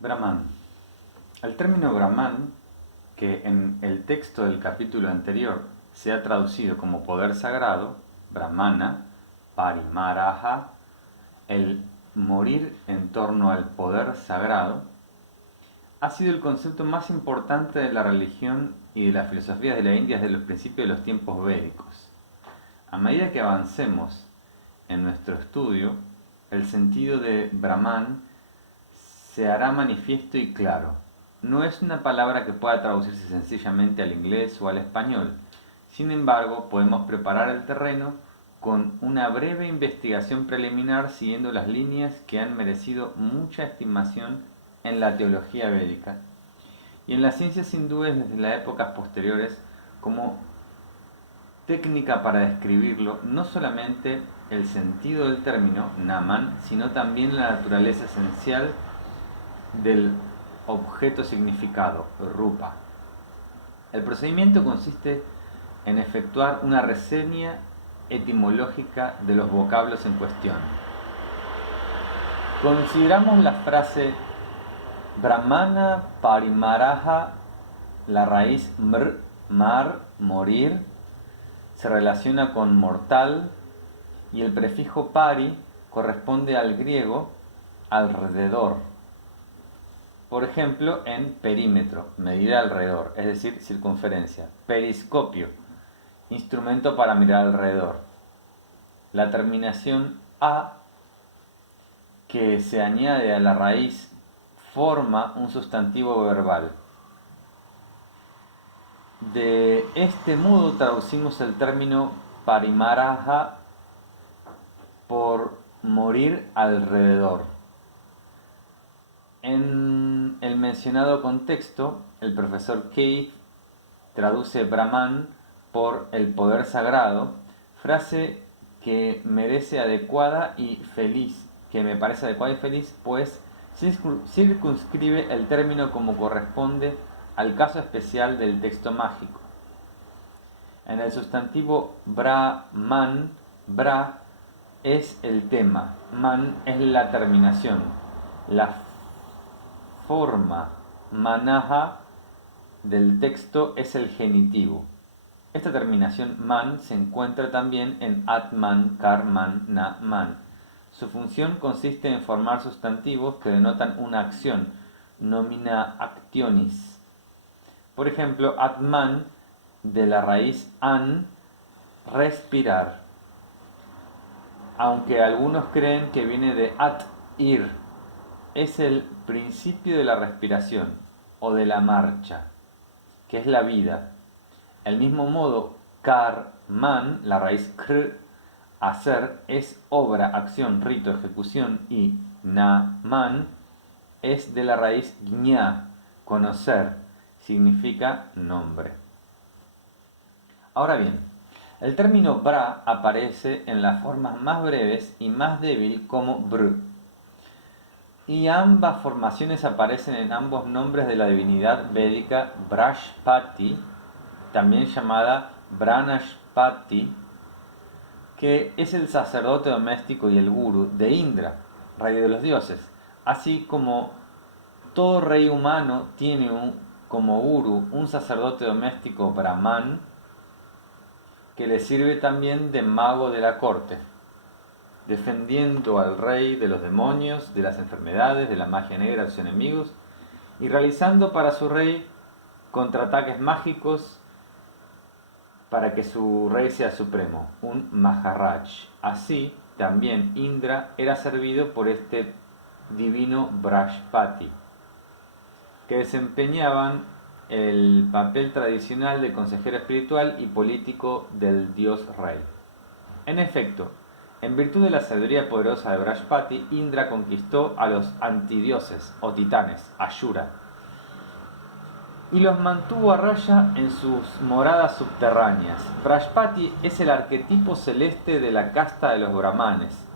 Brahman. El término Brahman, que en el texto del capítulo anterior se ha traducido como poder sagrado, Brahmana, Parimaraja, el morir en torno al poder sagrado, ha sido el concepto más importante de la religión y de la filosofía de la India desde los principios de los tiempos védicos. A medida que avancemos en nuestro estudio, el sentido de Brahman se hará manifiesto y claro. No es una palabra que pueda traducirse sencillamente al inglés o al español. Sin embargo, podemos preparar el terreno con una breve investigación preliminar siguiendo las líneas que han merecido mucha estimación en la teología védica y en las ciencias hindúes desde las épocas posteriores como técnica para describirlo no solamente el sentido del término Naman, sino también la naturaleza esencial del objeto significado, rupa. El procedimiento consiste en efectuar una reseña etimológica de los vocablos en cuestión. Consideramos la frase Brahmana Parimaraja, la raíz mr, mar, morir, se relaciona con mortal y el prefijo pari corresponde al griego alrededor. Por ejemplo, en perímetro, medida alrededor, es decir, circunferencia. Periscopio, instrumento para mirar alrededor. La terminación a, que se añade a la raíz, forma un sustantivo verbal. De este modo traducimos el término parimaraja por morir alrededor. En el mencionado contexto, el profesor Keith traduce Brahman por el poder sagrado, frase que merece adecuada y feliz, que me parece adecuada y feliz, pues circunscribe el término como corresponde al caso especial del texto mágico. En el sustantivo Brahman, Bra es el tema, Man es la terminación, la forma manaha del texto es el genitivo. Esta terminación man se encuentra también en atman, karman, na, man. Su función consiste en formar sustantivos que denotan una acción, nomina actionis. Por ejemplo, atman, de la raíz an, respirar, aunque algunos creen que viene de at-ir, es el principio de la respiración o de la marcha, que es la vida. Del mismo modo, karman, la raíz kr, hacer, es obra, acción, rito, ejecución, y naman es de la raíz gña, conocer, significa nombre. Ahora bien, el término bra aparece en las formas más breves y más débil como br, y ambas formaciones aparecen en ambos nombres de la divinidad védica Brahspati, también llamada Branashpati, que es el sacerdote doméstico y el gurú de Indra, rey de los dioses. Así como todo rey humano tiene como gurú un sacerdote doméstico brahman, que le sirve también de mago de la corte, defendiendo al rey de los demonios, de las enfermedades, de la magia negra, de sus enemigos, y realizando para su rey contraataques mágicos para que su rey sea supremo, un Maharaj. Así, también Indra era servido por este divino Brahspati, que desempeñaban el papel tradicional de consejero espiritual y político del dios rey. En efecto, en virtud de la sabiduría poderosa de Brahspati, Indra conquistó a los antidioses o titanes, Ashura, y los mantuvo a raya en sus moradas subterráneas. Brahspati es el arquetipo celeste de la casta de los brahmanes,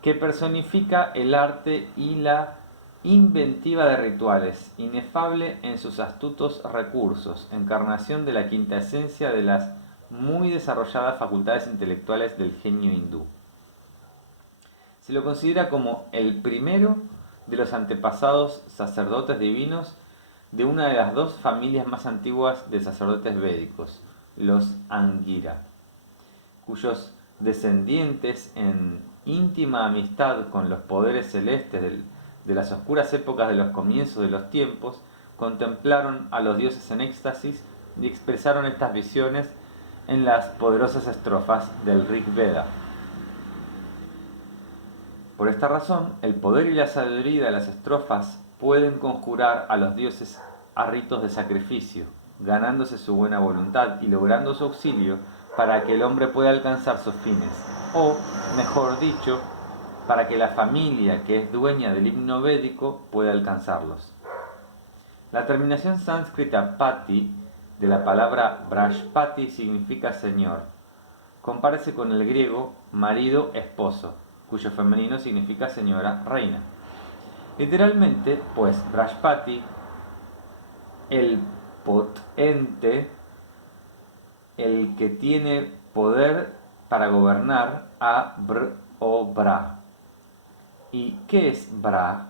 que personifica el arte y la inventiva de rituales, inefable en sus astutos recursos, encarnación de la quinta esencia de las muy desarrolladas facultades intelectuales del genio hindú. Se lo considera como el primero de los antepasados sacerdotes divinos de una de las dos familias más antiguas de sacerdotes védicos, los Angira, cuyos descendientes en íntima amistad con los poderes celestes de las oscuras épocas de los comienzos de los tiempos, contemplaron a los dioses en éxtasis y expresaron estas visiones en las poderosas estrofas del Rig Veda. Por esta razón, el poder y la sabiduría de las estrofas pueden conjurar a los dioses a ritos de sacrificio, ganándose su buena voluntad y logrando su auxilio para que el hombre pueda alcanzar sus fines, o, mejor dicho, para que la familia que es dueña del himno védico pueda alcanzarlos. La terminación sánscrita pati de la palabra Brahspati significa señor. Compárese con el griego marido, esposo, cuyo femenino significa señora, reina. Literalmente, pues, Brahspati, el potente, el que tiene poder para gobernar, a Br o Bra. ¿Y qué es Bra?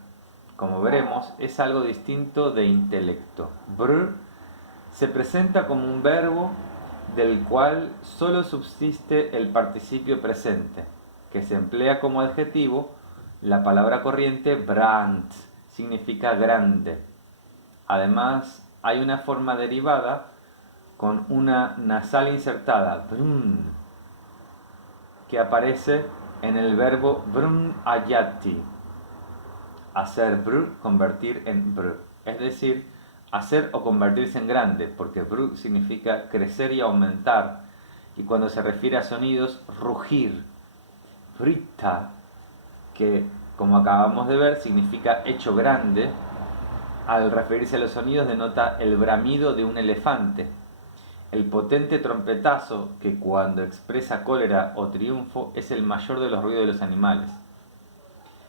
Como veremos, es algo distinto de intelecto. Br se presenta como un verbo del cual solo subsiste el participio presente, que se emplea como adjetivo. La palabra corriente brant significa grande. Además, hay una forma derivada con una nasal insertada, brun, que aparece en el verbo brun ayati, hacer br, convertir en br, es decir, hacer o convertirse en grande, porque br significa crecer y aumentar, y cuando se refiere a sonidos, rugir. Vrita, que como acabamos de ver significa hecho grande, al referirse a los sonidos denota el bramido de un elefante. El potente trompetazo, que cuando expresa cólera o triunfo es el mayor de los ruidos de los animales.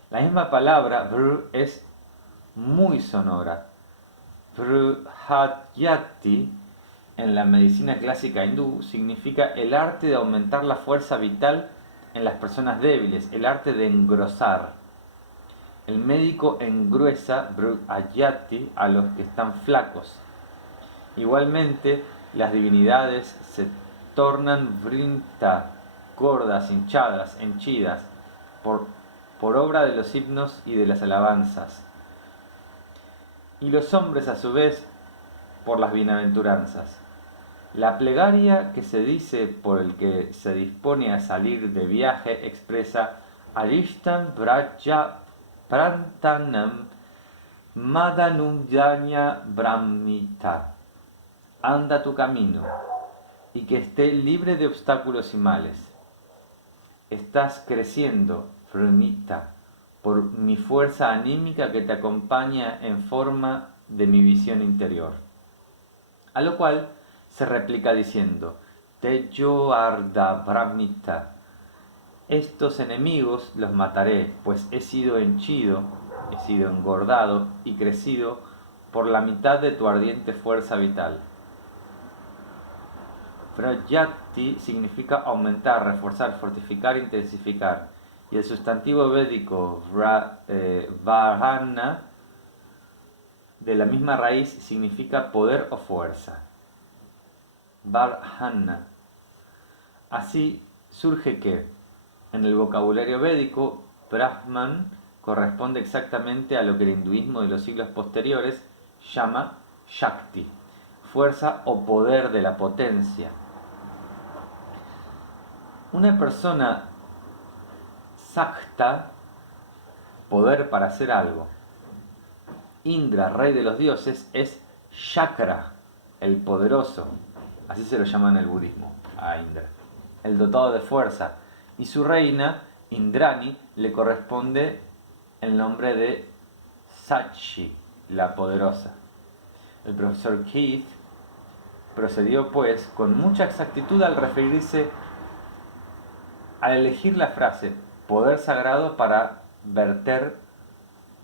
La misma palabra br es muy sonora. Brhatyati en la medicina clásica hindú significa el arte de aumentar la fuerza vital en las personas débiles, el arte de engrosar. El médico engruesa brhatyati a los que están flacos. Igualmente, las divinidades se tornan vrinta, gordas, hinchadas, henchidas, por obra de los himnos y de las alabanzas. Y los hombres, a su vez, por las bienaventuranzas. La plegaria que se dice por el que se dispone a salir de viaje expresa Arishtam Braja Prantanam Madanundanya Brahmita. Anda tu camino, y que esté libre de obstáculos y males. Estás creciendo, Brahmita, por mi fuerza anímica que te acompaña en forma de mi visión interior. A lo cual se replica diciendo, Tejo Arda Brahmita, estos enemigos los mataré, pues he sido henchido, he sido engordado y crecido por la mitad de tu ardiente fuerza vital. Vrayati significa aumentar, reforzar, fortificar, intensificar. Y el sustantivo védico Varhana, de la misma raíz, significa poder o fuerza. Varhana. Así surge que, en el vocabulario védico, Brahman corresponde exactamente a lo que el hinduismo de los siglos posteriores llama Shakti, fuerza o poder de la potencia. Una persona Sakta, poder para hacer algo. Indra, rey de los dioses, es Shakra, el poderoso. Así se lo llama en el budismo, a Indra. El dotado de fuerza. Y su reina, Indrani, le corresponde el nombre de Sachi, la poderosa. El profesor Keith procedió, pues, con mucha exactitud al referirse, al elegir la frase poder sagrado para verter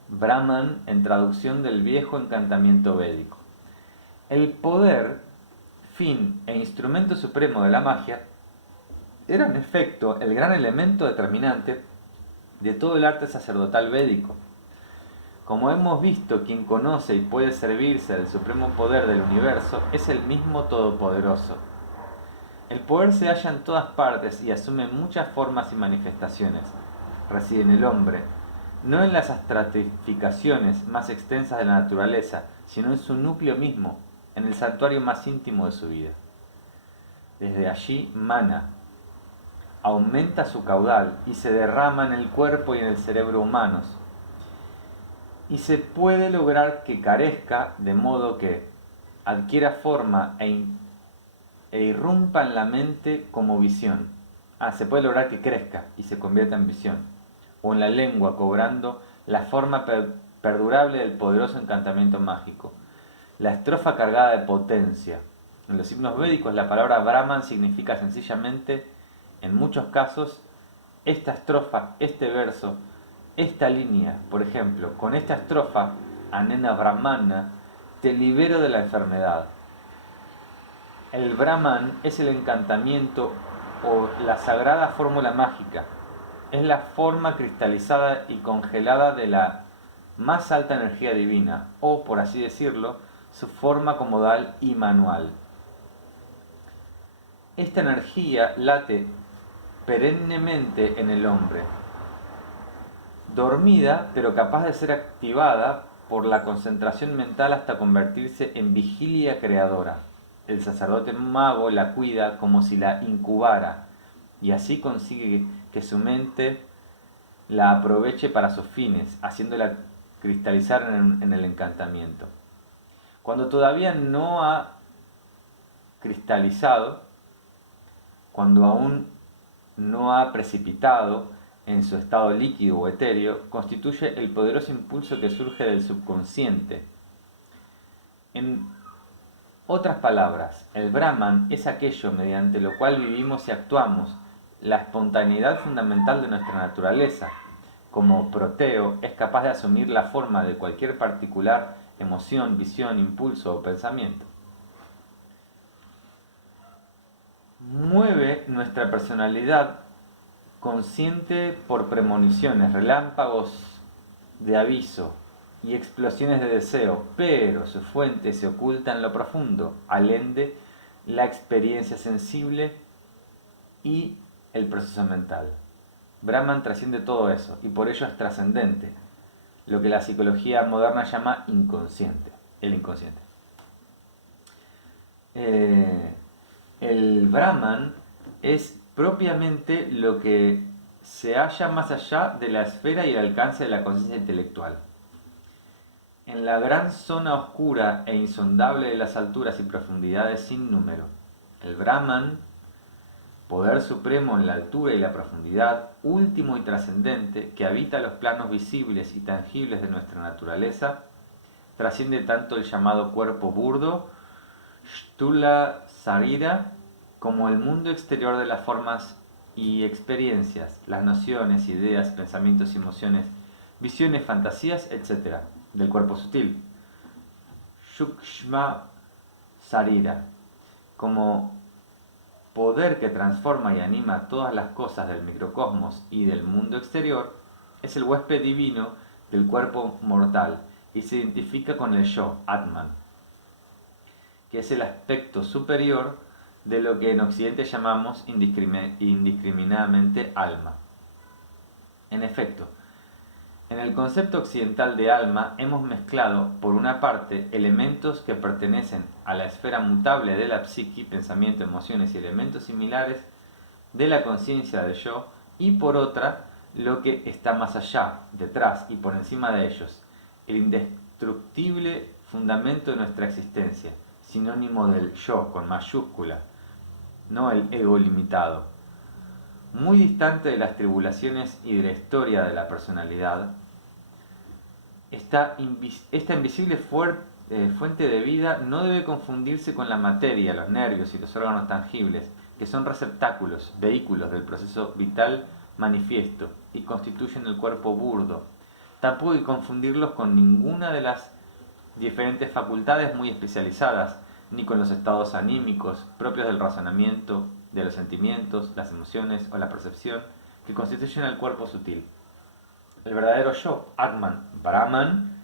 Brahman en traducción del viejo encantamiento védico. El poder, fin e instrumento supremo de la magia, era en efecto el gran elemento determinante de todo el arte sacerdotal védico. Como hemos visto, quien conoce y puede servirse del supremo poder del universo es el mismo Todopoderoso. El poder se halla en todas partes y asume muchas formas y manifestaciones. Reside en el hombre, no en las estratificaciones más extensas de la naturaleza, sino en su núcleo mismo, en el santuario más íntimo de su vida. Desde allí mana, aumenta su caudal y se derrama en el cuerpo y en el cerebro humanos. Y se puede lograr que carezca de modo que adquiera forma e irrumpa en la mente como visión. Se puede lograr que crezca y se convierta en visión. O en la lengua, cobrando la forma perdurable del poderoso encantamiento mágico. La estrofa cargada de potencia. En los himnos védicos la palabra Brahman significa sencillamente, en muchos casos, esta estrofa, este verso, esta línea. Por ejemplo, con esta estrofa, Anena Brahmana, te libero de la enfermedad. El Brahman es el encantamiento o la sagrada fórmula mágica. Es la forma cristalizada y congelada de la más alta energía divina, o, por así decirlo, su forma comodal y manual. Esta energía late perennemente en el hombre, dormida pero capaz de ser activada por la concentración mental hasta convertirse en vigilia creadora. El sacerdote mago la cuida como si la incubara y así consigue que su mente la aproveche para sus fines, haciéndola cristalizar en el encantamiento. Cuando todavía no ha cristalizado, cuando aún no ha precipitado en su estado líquido o etéreo, constituye el poderoso impulso que surge del subconsciente. En otras palabras, el Brahman es aquello mediante lo cual vivimos y actuamos, la espontaneidad fundamental de nuestra naturaleza. Como Proteo es capaz de asumir la forma de cualquier particular emoción, visión, impulso o pensamiento. Mueve nuestra personalidad consciente por premoniciones, relámpagos de aviso y explosiones de deseo, pero su fuente se oculta en lo profundo, alende la experiencia sensible y el proceso mental. Brahman trasciende todo eso y por ello es trascendente, lo que la psicología moderna llama inconsciente, el inconsciente. El Brahman es propiamente lo que se halla más allá de la esfera y el alcance de la conciencia intelectual. En la gran zona oscura e insondable de las alturas y profundidades sin número, el Brahman, poder supremo en la altura y la profundidad, último y trascendente, que habita los planos visibles y tangibles de nuestra naturaleza, trasciende tanto el llamado cuerpo burdo, Sthula Sarira, como el mundo exterior de las formas y experiencias, las nociones, ideas, pensamientos y emociones, visiones, fantasías, etc., del cuerpo sutil. Sukshma Sarira, como poder que transforma y anima todas las cosas del microcosmos y del mundo exterior, es el huésped divino del cuerpo mortal y se identifica con el yo, Atman, que es el aspecto superior de lo que en Occidente llamamos indiscriminadamente alma. En efecto, en el concepto occidental de alma hemos mezclado, por una parte, elementos que pertenecen a la esfera mutable de la psique, pensamiento, emociones y elementos similares de la conciencia del yo, y por otra, lo que está más allá, detrás y por encima de ellos, el indestructible fundamento de nuestra existencia, sinónimo del yo con mayúscula, no el ego limitado. Muy distante de las tribulaciones y de la historia de la personalidad, esta invisible fuente de vida no debe confundirse con la materia, los nervios y los órganos tangibles, que son receptáculos, vehículos del proceso vital manifiesto y constituyen el cuerpo burdo. Tampoco hay que confundirlos con ninguna de las diferentes facultades muy especializadas, ni con los estados anímicos propios del razonamiento, de los sentimientos, las emociones o la percepción que constituyen el cuerpo sutil. El verdadero yo, Atman, Brahman,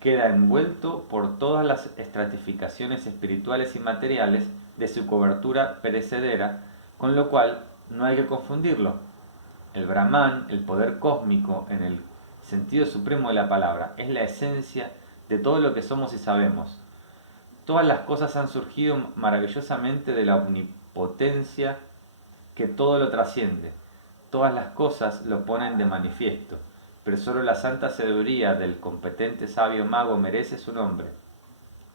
queda envuelto por todas las estratificaciones espirituales y materiales de su cobertura perecedera, con lo cual no hay que confundirlo. El Brahman, el poder cósmico en el sentido supremo de la palabra, es la esencia de todo lo que somos y sabemos. Todas las cosas han surgido maravillosamente de la omnipotencia que todo lo trasciende. Todas las cosas lo ponen de manifiesto, pero solo la santa sabiduría del competente sabio mago merece su nombre,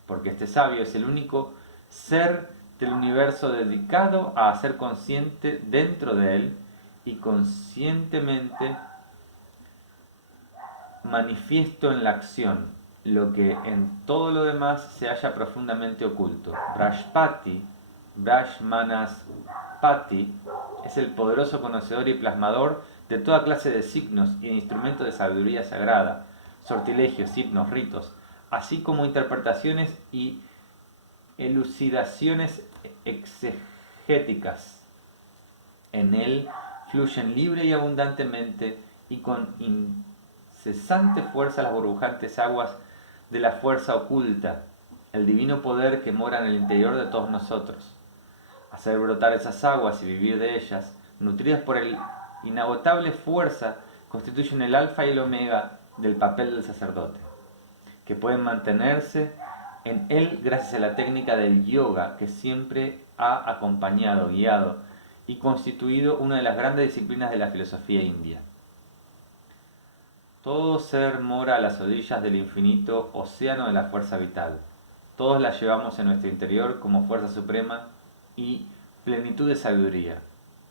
porque este sabio es el único ser del universo dedicado a hacer consciente dentro de él y conscientemente manifiesto en la acción, lo que en todo lo demás se halla profundamente oculto. Brahmanaspati, es el poderoso conocedor y plasmador de toda clase de signos y de instrumentos de sabiduría sagrada, sortilegios, himnos, ritos, así como interpretaciones y elucidaciones exegéticas. En él fluyen libre y abundantemente y con incesante fuerza las burbujantes aguas de la fuerza oculta, el divino poder que mora en el interior de todos nosotros. Hacer brotar esas aguas y vivir de ellas, nutridas por el inagotable fuerza, constituyen el alfa y el omega del papel del sacerdote, que pueden mantenerse en él gracias a la técnica del yoga que siempre ha acompañado, guiado y constituido una de las grandes disciplinas de la filosofía india. Todo ser mora a las orillas del infinito océano de la fuerza vital. Todos la llevamos en nuestro interior como fuerza suprema y plenitud de sabiduría.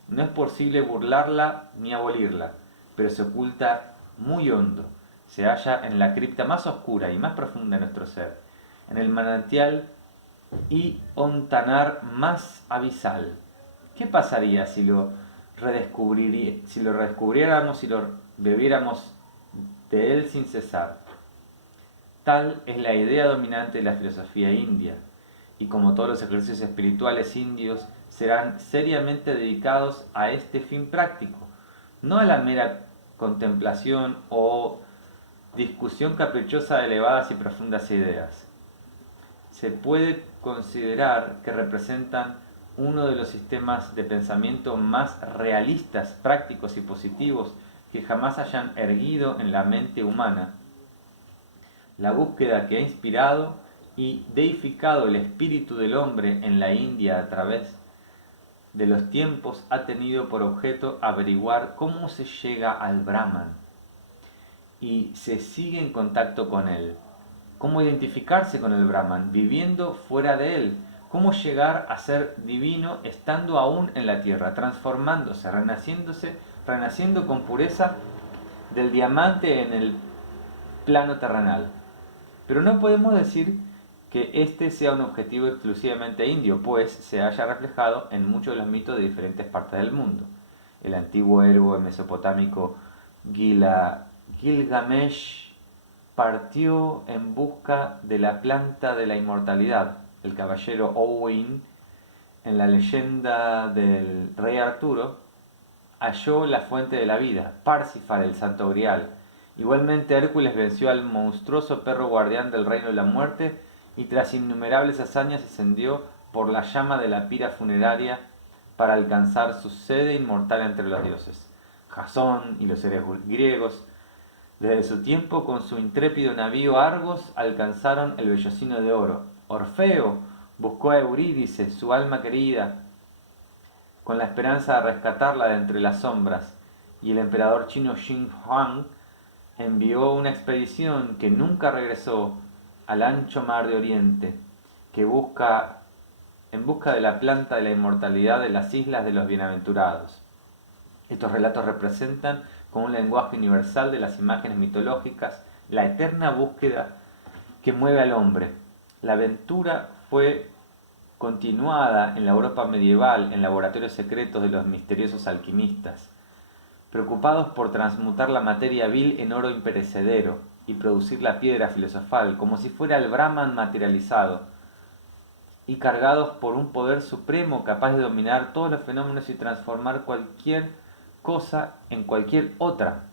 No es posible burlarla ni abolirla, pero se oculta muy hondo. Se halla en la cripta más oscura y más profunda de nuestro ser, en el manantial y ontanar más abisal. ¿Qué pasaría si lo redescubriéramos y lo bebiéramos de él sin cesar? Tal es la idea dominante de la filosofía india, y como todos los ejercicios espirituales indios, serán seriamente dedicados a este fin práctico, no a la mera contemplación o discusión caprichosa de elevadas y profundas ideas. Se puede considerar que representan uno de los sistemas de pensamiento más realistas, prácticos y positivos que jamás hayan erguido en la mente humana. La búsqueda que ha inspirado y deificado el espíritu del hombre en la India a través de los tiempos ha tenido por objeto averiguar cómo se llega al Brahman y se sigue en contacto con él, cómo identificarse con el Brahman viviendo fuera de él, cómo llegar a ser divino estando aún en la tierra, transformándose, renaciendo con pureza del diamante en el plano terrenal. Pero no podemos decir que este sea un objetivo exclusivamente indio, pues se haya reflejado en muchos de los mitos de diferentes partes del mundo. El antiguo héroe mesopotámico Gilgamesh partió en busca de la planta de la inmortalidad. El caballero Owain, en la leyenda del rey Arturo, halló la fuente de la vida, Parsifal, el santo grial. Igualmente Hércules venció al monstruoso perro guardián del reino de la muerte y tras innumerables hazañas ascendió por la llama de la pira funeraria para alcanzar su sede inmortal entre los dioses. Jasón y los héroes griegos, desde su tiempo con su intrépido navío Argos, alcanzaron el vellocino de oro. Orfeo buscó a Eurídice, su alma querida, con la esperanza de rescatarla de entre las sombras, y el emperador chino Xi Huang envió una expedición que nunca regresó al ancho mar de Oriente, en busca de la planta de la inmortalidad de las islas de los bienaventurados. Estos relatos representan con un lenguaje universal de las imágenes mitológicas la eterna búsqueda que mueve al hombre. La aventura fue continuada en la Europa medieval en laboratorios secretos de los misteriosos alquimistas, preocupados por transmutar la materia vil en oro imperecedero y producir la piedra filosofal como si fuera el Brahman materializado, y cargados por un poder supremo capaz de dominar todos los fenómenos y transformar cualquier cosa en cualquier otra.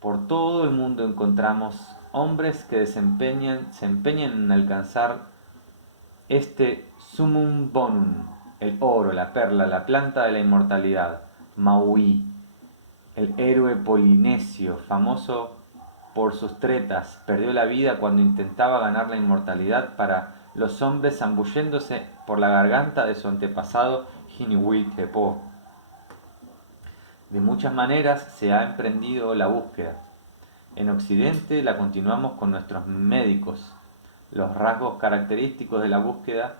Por todo el mundo encontramos hombres que se empeñan en alcanzar este summum bonum, el oro, la perla, la planta de la inmortalidad, Maui, el héroe polinesio, famoso por sus tretas, perdió la vida cuando intentaba ganar la inmortalidad para los hombres zambulléndose por la garganta de su antepasado Hinihuiltepo. De muchas maneras se ha emprendido la búsqueda. En Occidente la continuamos con nuestros médicos. Los rasgos característicos de la búsqueda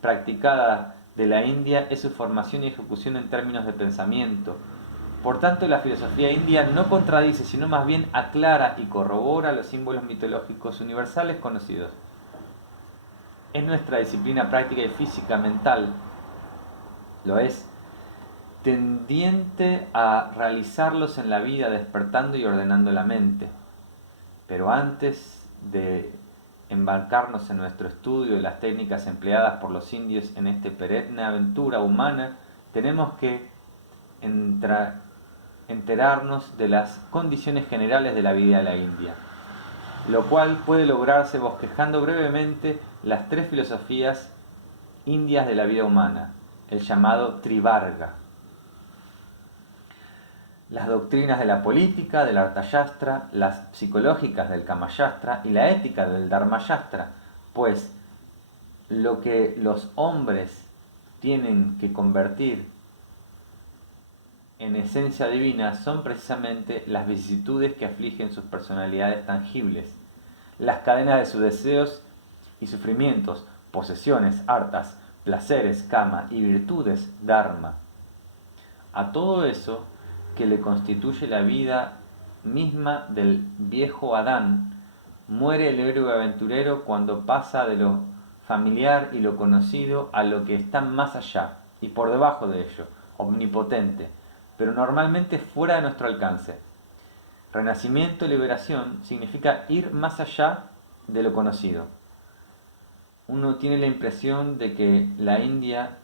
practicada de la India es su formación y ejecución en términos de pensamiento. Por tanto, la filosofía india no contradice, sino más bien aclara y corrobora los símbolos mitológicos universales conocidos. Es nuestra disciplina práctica y física mental, lo es, tendiente a realizarlos en la vida, despertando y ordenando la mente. Pero antes de embarcarnos en nuestro estudio de las técnicas empleadas por los indios en esta perenne aventura humana, tenemos que enterarnos de las condiciones generales de la vida de la India, lo cual puede lograrse bosquejando brevemente las tres filosofías indias de la vida humana, el llamado Trivarga. Las doctrinas de la política, del Arthashastra, las psicológicas del Kamayastra y la ética del Dharmayastra, pues lo que los hombres tienen que convertir en esencia divina son precisamente las vicisitudes que afligen sus personalidades tangibles, las cadenas de sus deseos y sufrimientos, posesiones, artas, placeres, kama y virtudes, dharma. A todo eso que le constituye la vida misma del viejo Adán, muere el héroe aventurero cuando pasa de lo familiar y lo conocido a lo que está más allá y por debajo de ello, omnipotente, pero normalmente fuera de nuestro alcance. Renacimiento y liberación significa ir más allá de lo conocido. Uno tiene la impresión de que la India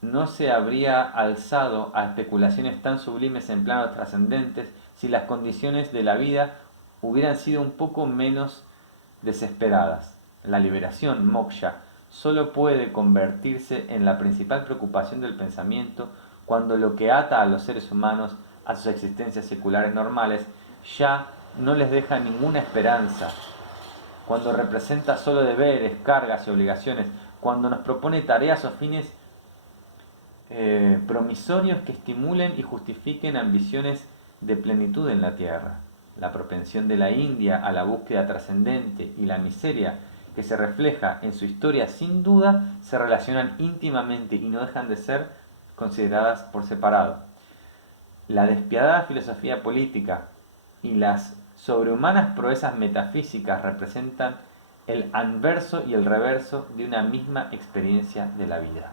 no se habría alzado a especulaciones tan sublimes en planos trascendentes si las condiciones de la vida hubieran sido un poco menos desesperadas. La liberación, moksha, solo puede convertirse en la principal preocupación del pensamiento cuando lo que ata a los seres humanos a sus existencias seculares normales ya no les deja ninguna esperanza, cuando representa solo deberes, cargas y obligaciones, cuando nos propone tareas o fines promisorios que estimulen y justifiquen ambiciones de plenitud en la tierra. La propensión de la India a la búsqueda trascendente y la miseria que se refleja en su historia sin duda se relacionan íntimamente y no dejan de ser consideradas por separado. La despiadada filosofía política y las sobrehumanas proezas metafísicas representan el anverso y el reverso de una misma experiencia de la vida.